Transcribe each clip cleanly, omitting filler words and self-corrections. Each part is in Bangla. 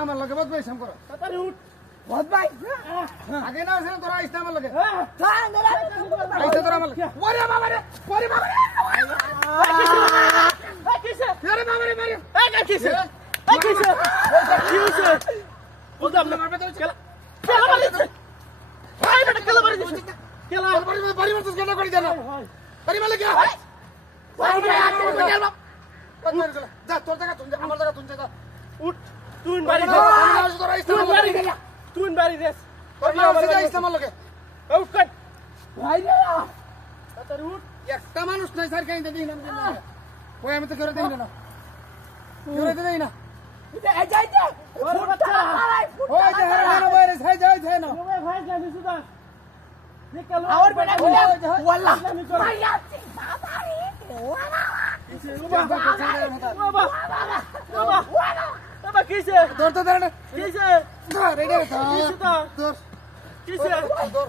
আমার লগে বহুত ভাই সম্কর বহুত ভাই আগে না আছে তোরা আইছ আমার লগে আইছ তোরা আমার লগে ওরে বাবা রে কিসে আরে বাবা রে মারি কিসে বুঝলাম না মারবে তো খেলা মারিছে ভাই বেটা খেলা মারিছে খেলা বাড়ি মারতে কেন করে দেনা বাড়ি মারলে কি হয় যা তোর জায়গা তুই আমার জায়গা তুই যা উঠ তুই বাড়ি দে তুই বাড়ি দে তোর নাম সিধা ইসলামের লগে উঠ কর ভাই রে তাড়াতাড়ি উঠ একটা মানুষ নাই স্যার কেন দেই না ওই আমি তো করে দেই না করে দেই না এই যাই দে ওরে বাচ্চা ওই যে হারা বাইরে যাই না ওই ভাই জানি সুদা নিকল আর বেটা ওয়াল্লাহ ভাই আছি বাবা রে বাবা কিসে দর তো দর কিসে দর রে দর কিসে দর কিসে দর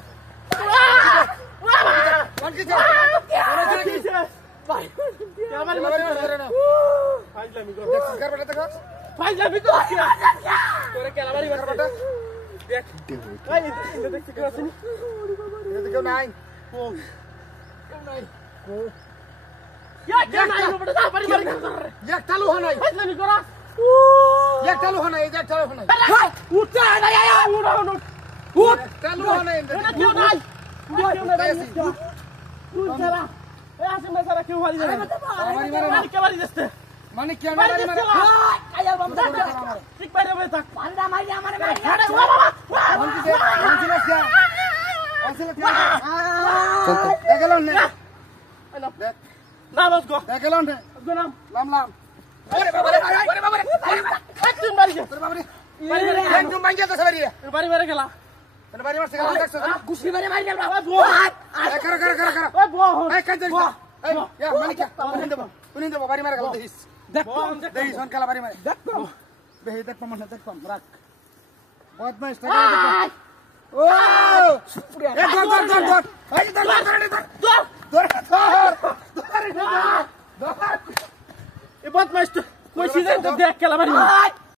কোন কিসে কোন কিসে ভাই ক্যামেরা করে না ফাইজলামি কর দেখ কার বেটা দেখো ফাইজলামি কর তোরে ক্যামেরা কর বেটা দেখ ভাই এটা দেখতে কেউ আসেনি এটা কেউ নাই ও কেউ নাই ও এক চালু হয় নাই ফাইজলামি কর এক চালু হয় নাই এক চালু হয় নাই উঠতে না উঠ চালু হয় নাই এটা কেউ নাই কেউ নাই উঠ চলা এই আসে না সারা কেউ হারি যাবে মারি কে মারি যাচ্ছে মানে কি মারি আয়া বাবা ঠিক বাইরে বাইরে থাক পান্ডা মারি আমারে মারি আরে ও বাবা অনছিলা দেখেলন না বস গো দেখেলন নাম লাম আরে বাবা রে তুই মারি যা তোর বাবা রে মারি তুই মারি যা তো সবাই বাড়ি বাড়ি গেলা তোর বাড়ি মারছে গেলা দেখছ গুছি বাড়ি মারি যা বাবা বো কর ওই বো এই কাজ দেখ এই ইয়া মানে কি উনি দেব বাড়ি মারা গেল দেখিস দেখ শোন খেলা বাড়ি মারে দেখ দেখ মনে দেখ রাখ বহুত মাস টাকা দেখ ও এ দর এই দর এ বহুত মাস কইছি দেখ খেলা বাড়ি